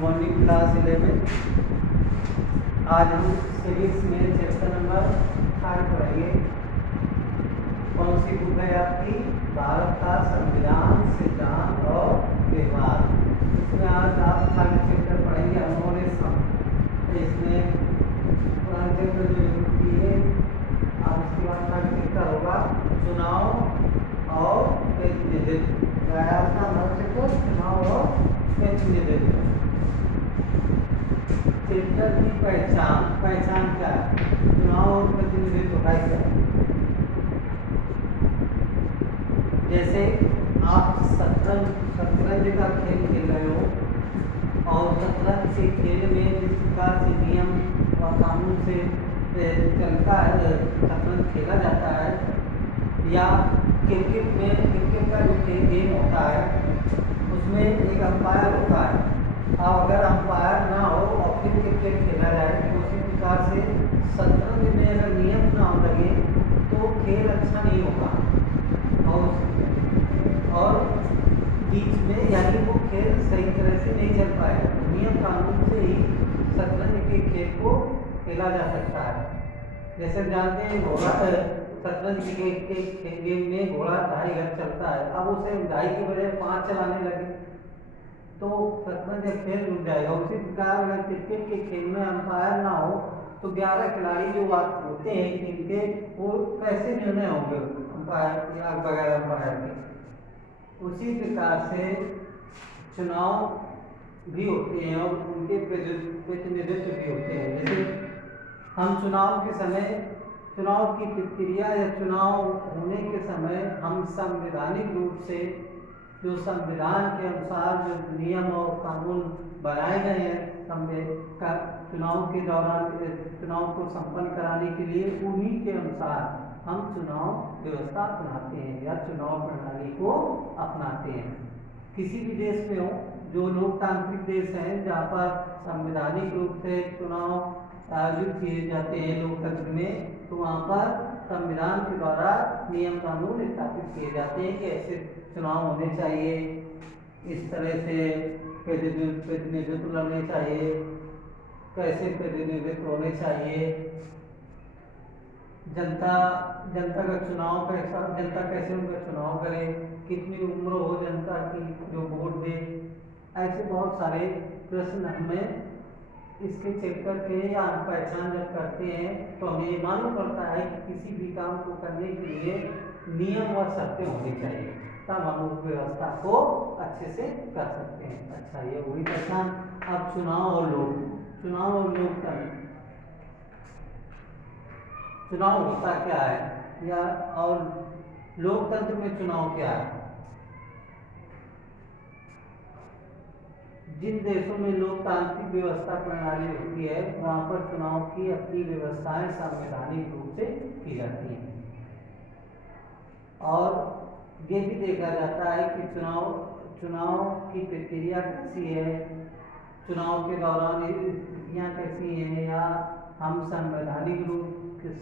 Morning class 11। आज हम civics में चैप्टर नंबर 5 पढ़ेंगे। कौन सी बुक है आपकी? भारत का संविधान, सिद्धांत और व्यवहार। इसमें आज आप थर्ड चैप्टर पढ़ेंगे, अनमोल। इसमें पुराने चैप्टर जो की है, अब इसके बाद थर्ड चैप्टर होगा चुनाव और प्रतिनिधित्व। चुनाव और प्रतिनिधित्व। चैप्टर की पहचान क्या है? चुनाव और प्रतिनिधित्व का क्या है? जैसे आप शतरंज का खेल खेल रहे हो और शतरंज के खेल में जिस प्रकार से नियम और कानून से चलता है, शतरंज खेला जाता है, या क्रिकेट का जो गेम होता है उसमें एक अंपायर होता है। अब अगर अंपायर ना हो और फिर क्रिकेट खेला जाए तो उसी प्रकार से शतरंज में अगर नियम ना लगे तो खेल अच्छा नहीं होगा और बीच में यानी वो खेल सही तरह से नहीं चल पाएगा। नियम कानून से ही शतरंज के खेल को खेला जा सकता है। जैसे जानते हैं घोड़ा, शतरंज के गेम में घोड़ा 2.5 गज चलता है। अब उसे 2.5 की बजाय 5 चलाने लगे तो शतरंज खेल रुक जाएगा। उसी प्रकार अगर क्रिकेट के खेल में अंपायर ना हो तो 11 खिलाड़ी जो होते हैं टीम के, वो कैसे निर्णय होंगे अंपायर या बगैर अंपायर के? उसी प्रकार से चुनाव भी होते हैं और उनके प्रतिनिधित्व भी होते हैं। जैसे हम चुनाव के समय, चुनाव की प्रक्रिया या चुनाव होने के समय हम संवैधानिक रूप से जो संविधान के अनुसार जो नियम और कानून बनाए गए हैं चुनाव के दौरान चुनाव को संपन्न कराने के लिए, उन्हीं के अनुसार हम चुनाव व्यवस्था अपनाते हैं या चुनाव प्रणाली को अपनाते हैं। किसी भी देश में हो, जो लोकतांत्रिक देश हैं जहाँ पर संवैधानिक रूप से चुनाव आयोजित किए जाते हैं लोकतंत्र में, तो वहाँ पर संविधान के द्वारा नियम कानून स्थापित किए जाते हैं कि ऐसे चुनाव होने चाहिए, इस तरह से प्रतिनिधित्व लड़ने चाहिए, कैसे प्रतिनिधित्व होने चाहिए, जनता का चुनाव कैसा, जनता कैसे उनका चुनाव करे, कितनी उम्र हो जनता की जो वोट दे। ऐसे बहुत सारे प्रश्न हमें इसके चैप्टर के या हम पहचान जब करते हैं तो हमें ये मालूम पड़ता है कि किसी भी काम को करने के लिए नियम और शर्तें होनी चाहिए, तब हम उस व्यवस्था को अच्छे से कर सकते हैं। अच्छा, ये वही पहचान। अब चुनाव और लोकतंत्र। चुनाव होता क्या है या और लोकतंत्र में चुनाव क्या है? जिन देशों में लोकतांत्रिक व्यवस्था प्रणाली होती है वहाँ पर चुनाव की अपनी व्यवस्थाएं संवैधानिक रूप से की जाती हैं। और ये भी देखा जाता है कि चुनाव की प्रक्रिया कैसी है, चुनाव के दौरान स्थितियाँ कैसी हैं, या हम संवैधानिक रूप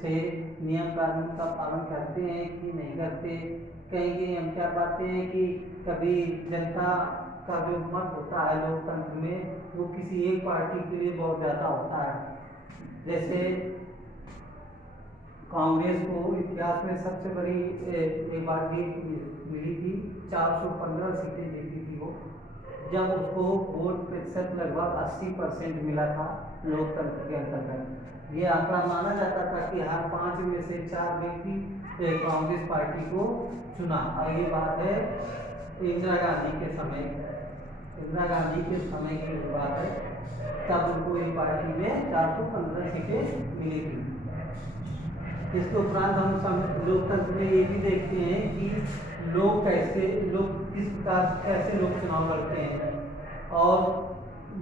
से नियम कानून का पालन करते हैं कि नहीं करते। कहीं हम क्या पाते हैं कि कभी जनता का जो मत होता है लोकतंत्र में, वो किसी एक पार्टी के लिए बहुत ज़्यादा होता है। जैसे कांग्रेस को इतिहास में सबसे बड़ी एक बार जीत मिली थी, 415 सीटें जीती थी वो, जब उसको वोट प्रतिशत लगभग 80% मिला था लोकतंत्र के अंतर्गत। ये आंकड़ा माना जाता था कि हर 5 में से 4 व्यक्ति कांग्रेस पार्टी को चुना। और ये बात है इंदिरा गांधी के समय की बात है, तब उनको इस पार्टी में 415 सीटें मिली थी। इसके उपरांत हम लोकतंत्र में ये भी देखते हैं कि लोग किस प्रकार कैसे लोग चुनाव लड़ते हैं और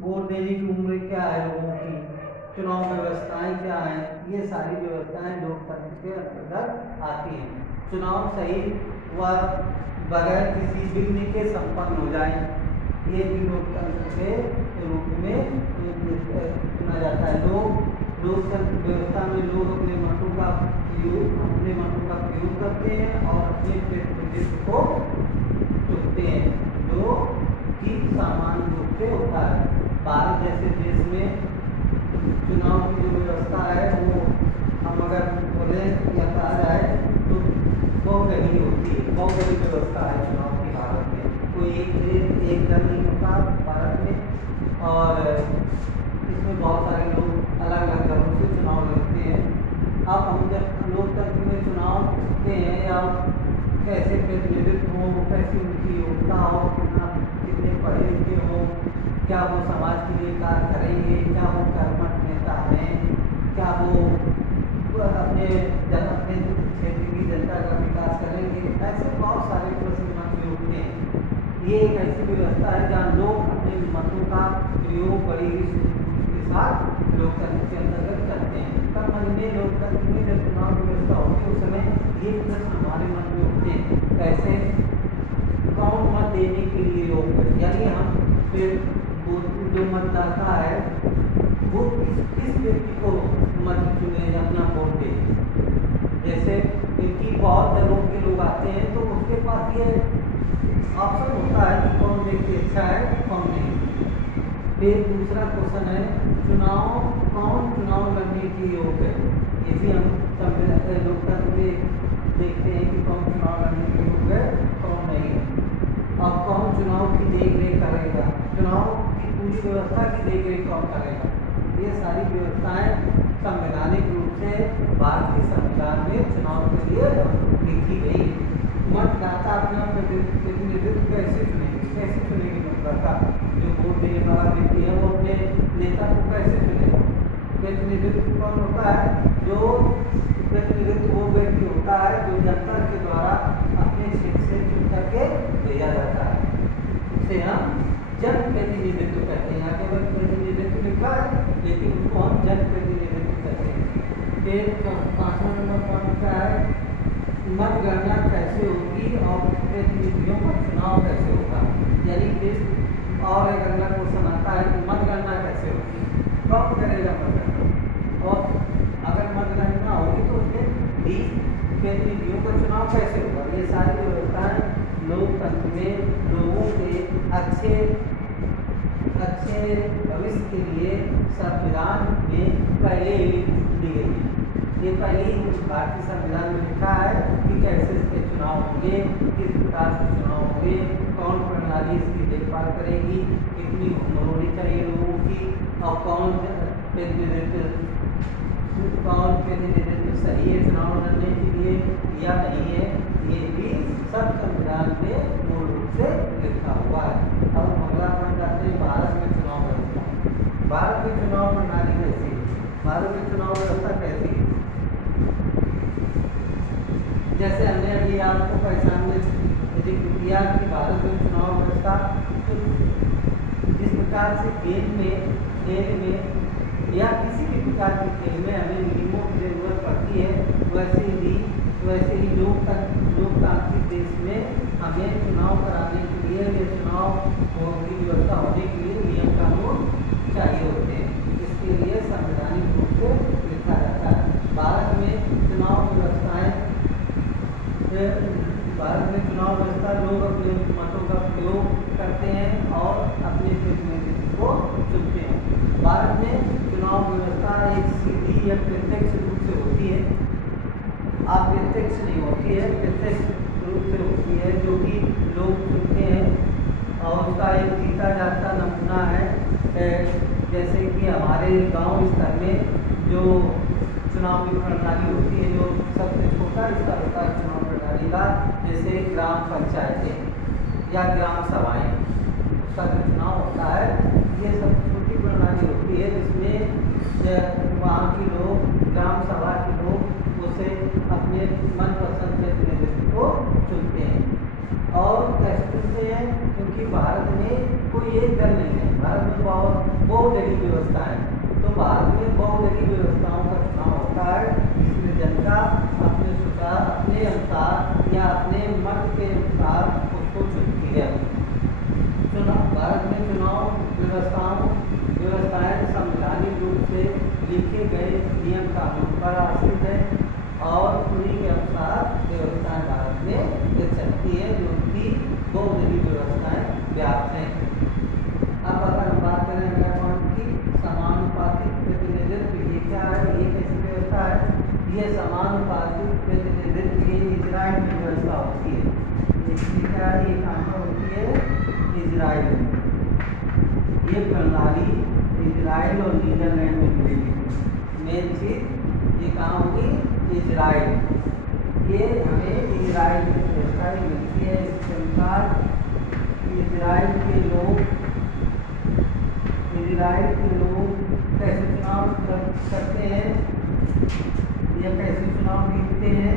वोट देने की उम्र क्या है लोगों की, चुनाव व्यवस्थाएं क्या हैं। ये सारी व्यवस्थाएं लोकतंत्र के अंतर्गत आती हैं। चुनाव सही व बगैर किसी विघ्न के संपन्न हो जाए, ये भी लोकतंत्र के रूप में चुना जाता है। लोकतंत्र व्यवस्था में लोग अपने मतों का प्रयोग करते हैं और अपने प्रतिनिधित्व को चुनते हैं, जो कि सामान्य रूप से होता है। भारत जैसे देश में चुनाव की जो व्यवस्था है वो हम अगर बोले या कहा जाए तो बहुदलीय होती है, बहुदलीय व्यवस्था है चुनाव की भारत में। कोई एक दल नहीं होता भारत में, और इसमें बहुत सारे लोग अलग अलग दलों से चुनाव लड़ते हैं। अब हम जब लोकतंत्र में चुनाव होते हैं या कैसे प्रतिनिधित्व हो, कैसी उनकी योग्यता हो, कितने पढ़े लिखे हो, क्या वो समाज के लिए कार्य करेंगे, क्या वो कर्मठ नेता हैं, क्या वो अपने क्षेत्र की जनता का विकास करेंगे, ऐसे बहुत सारे प्रश्न मन में उठते हैं। ये एक ऐसी व्यवस्था है जहाँ लोग अपने मतों का प्रयोग बड़ी के साथ लोकतंत्र के अंतर्गत करते हैं। पर मन में लोकतंत्र में जब चुनाव व्यवस्था होती है उस समय ये प्रश्न हमारे मन में उठते हैं, कैसे कौन मत देने के लिए योग्य, यानी हम फिर जो मतदाता है वो किस व्यक्ति को मत चुने अपना वोट दे। जैसे इनकी बहुत दलों के लोग आते हैं तो उसके पास ये ऑप्शन होता है कि कौन व्यक्ति अच्छा है कौन नहीं। फिर दूसरा क्वेश्चन है कौन चुनाव लड़ने के योग्य है। ये भी हम लोकतंत्र में देखते हैं कि कौन चुनाव लड़ने के योग्य है कौन नहीं है, और कौन चुनाव की देख रेख करेगा, चुनाव की पूरी व्यवस्था की देख रेख कौन करेगा। ये सारी व्यवस्थाएं संवैधानिक रूप से भारतीय संविधान में चुनाव के लिए लिखी गई है। मतदाता अपना प्रतिनिधित्व कैसे चुनेगी मतदाता, जो वोट देने वाला व्यक्ति है वो अपने नेता को कैसे चुनेगा। प्रतिनिधित्व कौन होता है, जो प्रतिनिधित्व वो व्यक्ति होता है जो जनता के द्वारा अपने क्षेत्र से चुन करके भेजा जाता है, उसे हम जन प्रतिनिधित्व कहते हैं। यहाँ केवल प्रतिनिधित्व लिखा है लेकिन उसको हम जन प्रतिनिधित्व कहते हैं। फिर 5वां नंबर पॉइंट क्या है, मतगणना कैसे होगी और प्रतिनिधियों का चुनाव कैसे होगा। यानी फिर और एक अगला क्वेश्चन आता है कि मतगणना कैसे होगी, कौन करेगा मतगणना, और अगर मतगणना होगी तो उसमें भी प्रतिनिधियों का चुनाव कैसे होगा। ये सारी व्यवस्थाएं लोकतंत्र में लोगों के अच्छे भविष्य के लिए संविधान में पहले ही दी गई है। ये पहले ही भारतीय संविधान में लिखा है कि कैसे इसके चुनाव होंगे, किस प्रकार से चुनाव होंगे, कौन प्रणाली इसकी देखभाल करेगी, कितनी उम्र होनी चाहिए लोगों की, और कौन प्रतिनिधित्व सही है चुनाव लड़ने के लिए या नहीं है। ये भी सब संविधान में मूल रूप से लिखा हुआ है। अब अगला पॉइंट आते हैं भारत में चुनाव व्यवस्था। भारत में चुनाव प्रणाली कैसी है, भारत में चुनाव व्यवस्था कैसी है। जैसे हमने अभी आपको पहचान में जिक्र किया कि भारत में चुनाव व्यवस्था जिस प्रकार से खेल में या किसी भी प्रकार के खेल में हमें नियमों की जरूरत पड़ती है, वैसे ही लोकतांत्रिक देश में हमें चुनाव कराने के लिए या चुनाव की व्यवस्था होने के लिए नियम कानून चाहिए होते हैं। इसके लिए संवैधानिक रूप से लिखा जाता है। भारत में चुनाव व्यवस्था लोग अपने मतों का प्रयोग करते हैं और अपने प्रतिनिधित्व को चुनते हैं। भारत में चुनाव व्यवस्था एक सीधी या प्रत्यक्ष रूप से होती है, अप्रत्यक्ष नहीं होती है, प्रत्यक्ष रूप से होती है, जो कि लोग चुनते हैं। और उसका एक जीता जाता नमूना है, जैसे कि हमारे गांव स्तर में जो चुनाव की प्रणाली होती है, जो सबसे छोटा स्तर होता है चुनाव प्रणाली का, जैसे ग्राम पंचायतें या ग्राम सभाएं, उसका जो चुनाव होता है ये सबसे छोटी प्रणाली होती है, जिसमें वहाँ के लोग, ग्राम सभा के लोग उसे अपने मनपसंद प्रतिनिधित्व को चुनते हैं। और कैसे चुनते हैं, क्योंकि भारत में कोई एक दल नहीं है, भारत में बहुदलीय व्यवस्था है। तो भारत में बहुदलीय व्यवस्थाओं का चुनाव होता है, जिसमें जनता अपने अनुसार या अपने मत के अनुसार उसको चुनती है। भारत में चुनाव व्यवस्थाएं संवैधानिक रूप से लिखे गए नियम कानून पर आश्रित है और उन्हीं के अनुसार व्यवस्थाएं भारत में चलती है, जो कि बहुदलीय व्यवस्थाएं व्याप्त हैं। अब अगर हम बात करें ये समानुपातिक प्रतिनिधित्व की इजराइल में व्यवस्था होती है। इसकी क्या ये कहाँ होती है? इजराइल में। ये प्रणाली इजराइल और नीदरलैंड में मिलेगी। मेन चीज ये कहाँ होगी? इजराइल। ये हमें इजराइल में व्यवस्था मिलती है। इसके अनुसार इजराइल के लोग कैसे चुनाव करते हैं या कैसे चुनाव जीतते हैं।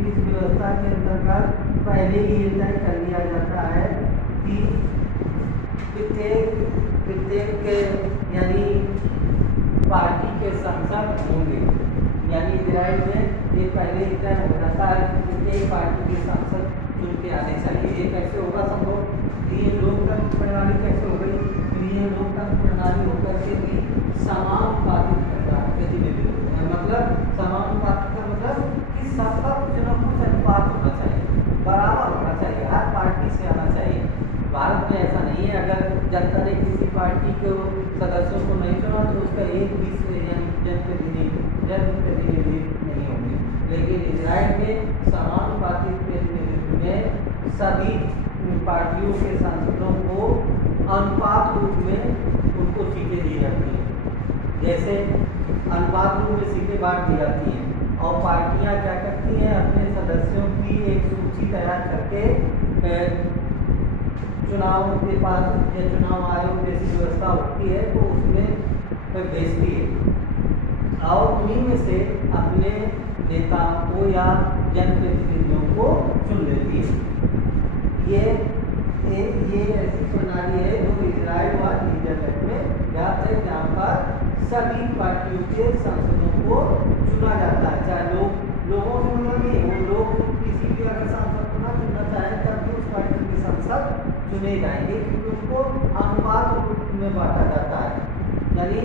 इस व्यवस्था के अंतर्गत पहले ही ये तय कर लिया जाता है कि प्रत्येक यानी पार्टी के सांसद होंगे। यानी इजराइल में ये पहले ही तय हो जाता है कि प्रत्येक पार्टी के सांसद चुन के आने चाहिए। ये कैसे होगा संभव? ये लोकतंत्र प्रणाली कैसे हो गई? ये लोकतंत्र प्रणाली होकर के भी समानुपातिक प्रतिनिधित्व है। मतलब समानुपातिक का मतलब कि सबका कुछ न कुछ अनुपात होना चाहिए, बराबर होना चाहिए, हर पार्टी से आना चाहिए। भारत में ऐसा नहीं है। अगर जनता ने किसी पार्टी के सदस्यों को नहीं चुना तो उसका एक भी जनप्रतिनिधि नहीं होंगे। लेकिन इजराइल में समानुपातिक प्रतिनिधित्व में सभी पार्टियों के सांसदों को अनुपात रूप में उनको सीटें दी जाती हैं। जैसे अनुपात रूप में सीटें बांट दी जाती हैं और पार्टियां क्या करती हैं? अपने सदस्यों की एक सूची तैयार करके चुनाव के पास या चुनाव आयोग जैसी व्यवस्था होती है तो उसमें भेजती है और उन्हीं में से अपने नेताओं को या जनप्रतिनिधियों को चुन लेती है। ये ऐसी प्रणाली है जो इजराइल और नीदरलैंड में ज्ञात है, जहाँ पर सभी पार्टियों के सांसदों को चुना जाता है। चाहे लोगों से मतलब नहीं, वो लोग किसी भी अगर सांसद को ना चुनना चाहें तब भी उस पार्टी के सांसद चुने जाएंगे, क्योंकि उनको अनुपात रूप में बांटा जाता है। यानी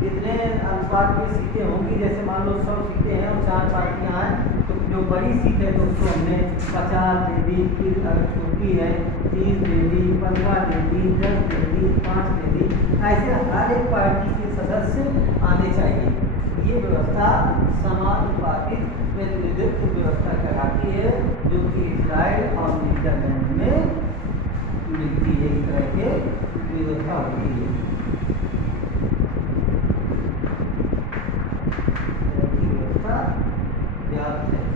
जितने अनुपात में सीटें होंगी, जैसे मान लो 100 सीटें हैं और 4 पार्टियां हैं, तो जो बड़ी सीट है तो उसको हमने 50 दे दी, फिर अगर छोटी है 30 दे दी, 15 दे दी, 10 दे दी, 5 दे दी। ऐसे हर एक पार्टी के सदस्य आने चाहिए। ये व्यवस्था समानुपातिक प्रतिनिधित्व व्यवस्था कहलाती है, जो कि इजराइल और नीदरलैंड में मिलती है। इस तरह के व्यवस्था होती है। ज्ञात है।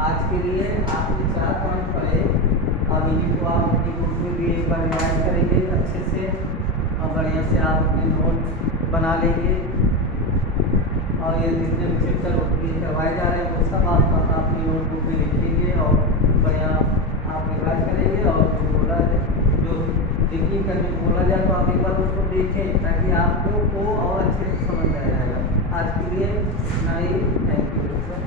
आज के लिए आपने 4 पॉइंट पढ़े। अब इन्हीं को आप अपनी बुक में भी एक बार रिवाइज करेंगे अच्छे से और बढ़िया से आप अपने नोट बना लेंगे और ये जितने भी चैप्टर करवाए जा रहे हैं वो सब आप अपनी नोटबुक में लिखेंगे और बढ़िया आप रिवाइज करेंगे। और जो देखिए करने को बोला जाए तो आप एक बार उसको देखें ताकि आपको और अच्छे से समझ में आ जाएगा। आज के लिए इतना ही। Thank you sir.